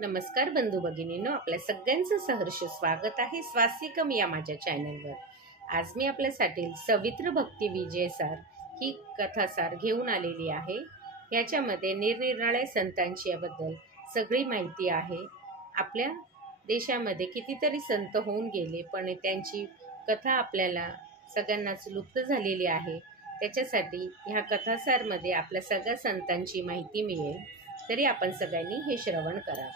नमस्कार बंधू भगिनींनो, आपल्या सगळ्यांचं सहर्ष स्वागत आहे स्वास्तिकम या माझ्या चॅनलवर। आज मी आपल्यासाठी सवित्र भक्ती विजयसार ही कथासार घेऊन आलेली आहे। याच्यामध्ये निरनिराळ्या संतांची याबद्दल सगळी माहिती आहे। आपल्या देशामध्ये कितीतरी संत होऊन गेले, पण त्यांची कथा आपल्याला सगळ्यांनाच लुप्त झालेली आहे। त्याच्यासाठी ह्या कथासारमध्ये आपल्या सगळ्या संतांची माहिती मिळेल, तरी आपण सगळ्यांनी हे श्रवण करा।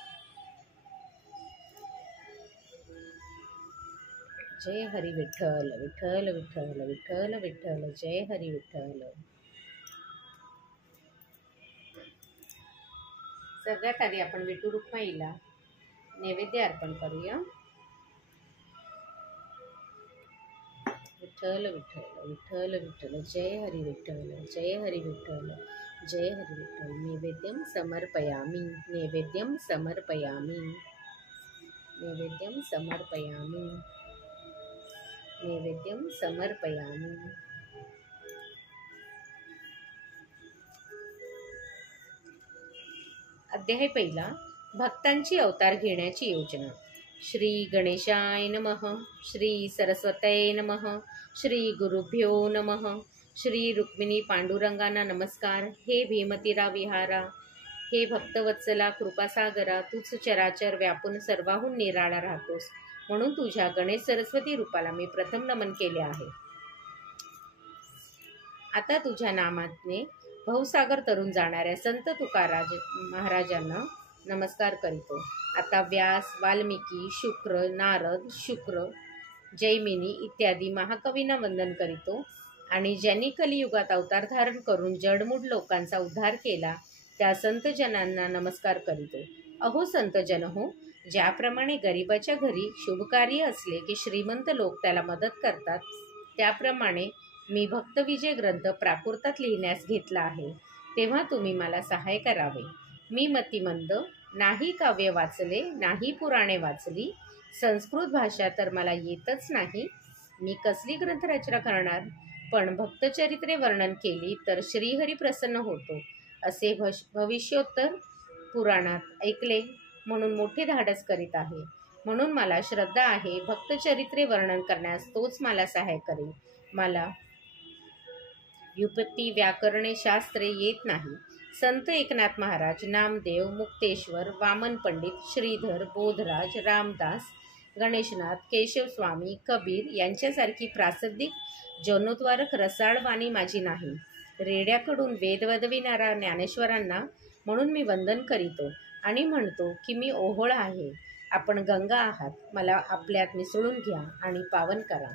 जय हरी विठ्ठल विठ्ठल विठ्ठल विठ्ठल विठ्ठल, जय हरी विठ्ठल। सगळ्यात आधी आपण विठू रुक्माईला नैवेद्य अर्पण करूया। विठ्ठल विठ्ठल विठ्ठल विठ्ठल, जय हरी विठ्ठल जय हरी विठ्ठल जय हरी विठ्ठल। नैवेद्यम समर्पयामि नैवेद्यम समर्पयामि नैवेद्यम समर्पयामि नैवेद्यम समर्पयामि। अध्याय पहिला, भक्तांची अवतार घेण्याची योजना। श्री गणेशाय नमः, श्री सरस्वतये नमः, श्री गुरुभ्यो नमः। श्री रुक्मिणी पांडुरंगांना नमस्कार। हे भीमतीरा विहारा, हे भक्तवत्सला कृपासागरा, तूच चराचर व्यापून सर्वाहून निराळा राहतोस, म्हणून तुझ्या गणेश सरस्वती रूपाला मी प्रथम नमन केले आहे। आता तुझ्या नामाने भवसागर तरून जाणाऱ्या संत तुकाराज महाराजांना नमस्कार करीतो। आता व्यास, वाल्मिकी, शुक्र, नारद, शुक्र, जैमिनी इत्यादी महाकवींना वंदन करीतो, आणि ज्यांनी कलियुगात अवतार धारण करून जडमूड लोकांचा उद्धार केला त्या संतजनांना नमस्कार करीतो। अहो संतजन हो, ज्याप्रमाणे गरिबाच्या घरी शुभकार्य असले की श्रीमंत लोक त्याला मदत करतात, त्याप्रमाणे मी भक्तविजय ग्रंथ प्राकृतात लिहिण्यास घेतला आहे, तेव्हा तुम्ही मला सहाय करावे। मी मतिमंद, नाही काव्य वाचले, नाही पुराणे वाचली, संस्कृत भाषा तर मला येतच नाही, मी कसली ग्रंथरचना करणार? पण भक्तचरित्रे वर्णन केली तर श्रीहरी प्रसन्न होतो असे भविष्योत्तर पुराणात ऐकले, म्हणून मोठे धाडस करीत आहे। म्हणून मला श्रद्धा आहे, भक्तचरित्रे वर्णन करण्यास तोच मला सहाय्य करेल। मला व्युत्पत्ती, व्याकरणे, शास्त्रे येत नाही। संत एकनाथ महाराज, नामदेव, मुक्तेश्वर, वामन पंडित, श्रीधर, बोधराज, रामदास, गणेशनाथ, केशवस्वामी, कबीर यांच्यासारखी प्रासदिक जनोद्वारक रसाळवाणी माझी नाही। रेड्याकडून वेद वदविणारा ज्ञानेश्वरांना म्हणून मी वंदन करीतो आणि म्हणतो की मी ओहोळ आहे, आपण गंगा आहात, मला आपल्यात मिसळून घ्या आणि पावन करा।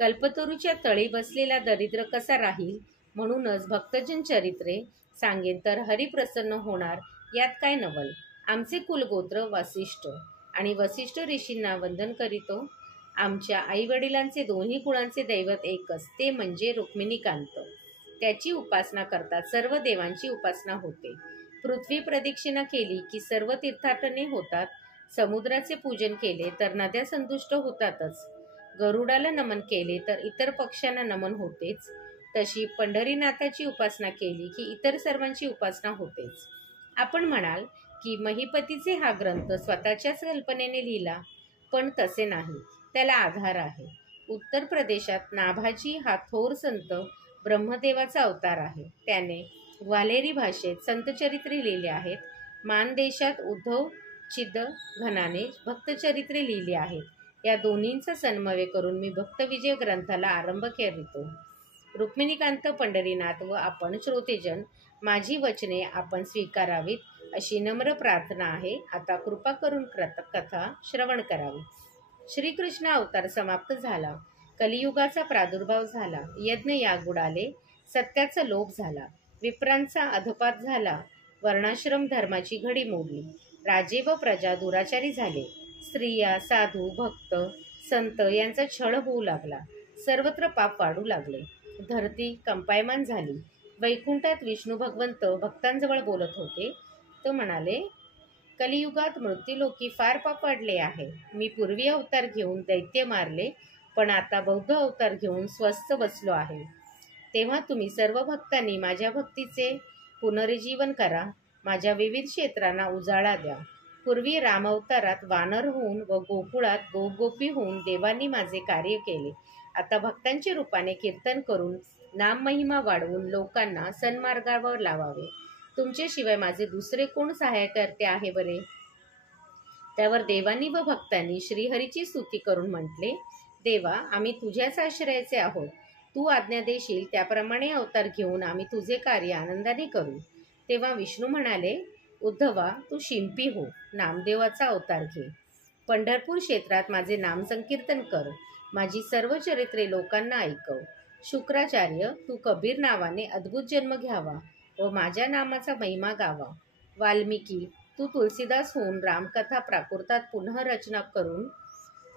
कल्पतरूच्या तळी बसलेला दरिद्र कसा राहील, म्हणूनच भक्तजन चरित्रे सांगेन तर हरी प्रसन्न होणार, यात काय नवल। आमचे कुलगोत्र वसिष्ठ, आणि वसिष्ठ ऋषींना वंदन करीतो। आमच्या आईवडिलांचे दोन्ही कुळांचे दैवत एकच, ते म्हणजे रुक्मिणीकांत। त्याची उपासना करतात, सर्व देवांची उपासना होते। पृथ्वी प्रदक्षिणा केली की सर्व तीर्थाटने होतात, समुद्राचे पूजन केले तर नद्या संतुष्ट होतातच, गरुडाला नमन केले तर इतर पक्ष्यांना नमन होतेच, तशी पंढरीनाथाची उपासना केली की इतर सर्वांची उपासना होतेच। आपण म्हणाल की महिपतीचे हा ग्रंथ स्वतःच्याच कल्पनेने लिहिला, पण तसे नाही, त्याला आधार आहे। उत्तर प्रदेशात नाभाजी हा थोर संत ब्रह्मदेवाचा अवतार आहे, त्याने ग्वालेरी भाषेत संतचरित्रे लिहिले आहेत। मानदेशात उद्धव चिद घनाने भक्तचरित्रे लिहिली आहेत। या दोन्हींचा समन्वय करून मी भक्तविजय ग्रंथाला आरंभ करीतो। रुक्मिणीकांत, पंढरीनाथ व आपण श्रोतेजन, माझी वचने आपण स्वीकारावीत अशी नम्र प्रार्थना आहे। आता कृपा करून कथा श्रवण करावी। श्रीकृष्ण अवतार समाप्त झाला, कलियुगाचा प्रादुर्भाव झाला, यज्ञ याग उडाले, सत्याचा लोप झाला, विप्रांचा अधपात झाला, वर्णाश्रम धर्माची घडी मोडली, राजे व प्रजा दुराचारी झाले, स्त्रिया, साधू, भक्त, संत यांचा छळ होऊ लागला, सर्वत्र पाप वाढू लागले, धरती कंपायमान झाली। वैकुंठात विष्णू भगवंत भक्तांजवळ बोलत होते, तो म्हणाले, कलियुगात मृत्यूलोकी फार पाप वाढले आहे। मी पूर्वी अवतार घेऊन दैत्य मारले, पण आता बौद्ध अवतार घेऊन स्वस्थ बसलो आहे, तेव्हा तुम्ही सर्व भक्तांनी माझ्या भक्तीचे पुनरुज्जीवन करा। माझ्या विविध क्षेत्रांना उजाळा द्या. पूर्वी रामावतारात वानर होऊन व गोकुळात गोपगोपी होऊन देवांनी माझे कार्य केले. आता भक्तांच्या रूपाने कीर्तन करून नाममहिमा वाढवून लोकांना सन्मार्गावर लावावे. तुमच्याशिवाय माझे दुसरे कोण सहाय्यकर्ते आहे बरे? त्यावर देवांनी व भक्तांनी श्रीहरीची स्तुती करून म्हटले, देवा, आम्ही तुझ्याच आश्रयाचे आहोत. तू आज्ञा देशील त्याप्रमाणे अवतार घेऊन आम्ही तुझे कार्य आनंदाने करू. तेव्हा विष्णू म्हणाले, उद्धवा, तू शिंपी हो, नामदेवाचा अवतार घे. पंढरपूर क्षेत्रात माझे नाम संकीर्तन कर. माझी सर्व चरित्रे लोकांना ऐकव. शुक्राचार्य, तू कबीर नावाने अद्भुत जन्म घ्यावा व माझ्या नामाचा महिमा गावा. वाल्मिकी, तू तुलसीदास होऊन रामकथा प्राकृतात पुनः रचना करून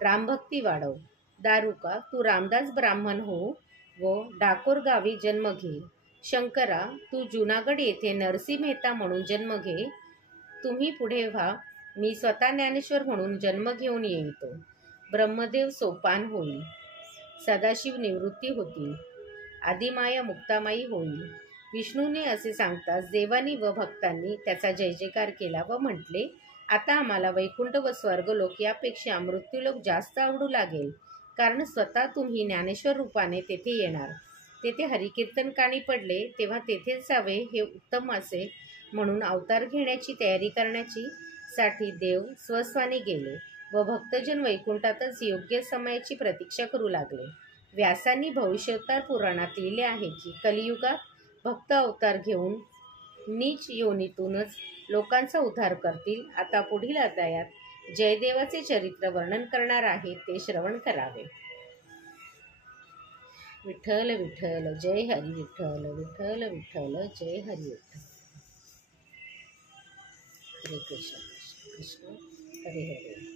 रामभक्ती वाढव. दारुका, तू रामदास ब्राह्मण हो व डाकोर गावी जन्म घे. शंकरा, तू जुनागड येथे नरसी मेहता म्हणून जन्म घे. तुम्ही पुढे व्हा, मी स्वतः ज्ञानेश्वर म्हणून जन्म घेऊन येतो. ब्रह्मदेव सोपान होईल, सदाशिव निवृत्ती होतील, आदिमाया मुक्तामाई होईल. विष्णूने असे सांगताच देवानी व भक्तांनी त्याचा जय जयकार केला व म्हटले, आता आम्हाला वैकुंठ व स्वर्गलोक यापेक्षा मृत्यूलोक जास्त आवडू लागेल, कारण स्वतः तुम्ही ज्ञानेश्वर रूपाने तेथे येणार. तेथे हरिकीर्तन कानी पडले तेव्हा तेथेच जावे हे उत्तम असे म्हणून अवतार घेण्याची तयारी करण्याची साठी देव स्वस्वाने गेले व भक्तजन वैकुंठातच योग्य समयाची प्रतीक्षा करू लागले. व्यासांनी भविष्योत्तर पुराणात लिहिले आहे की कलियुगात भक्त अवतार घेऊन नीच योनीतूनच लोकांचा उद्धार करतील. आता पुढील अध्यायात जयदेवाचे चरित्र वर्णन करणार आहे, ते श्रवण करावे. विठ्ठल विठ्ठल जय हरी विठ्ठल, विठ्ठल विठ्ठल जय हरी विठ्ठल. हरे कृष्ण कृष्ण कृष्ण हरे हरे.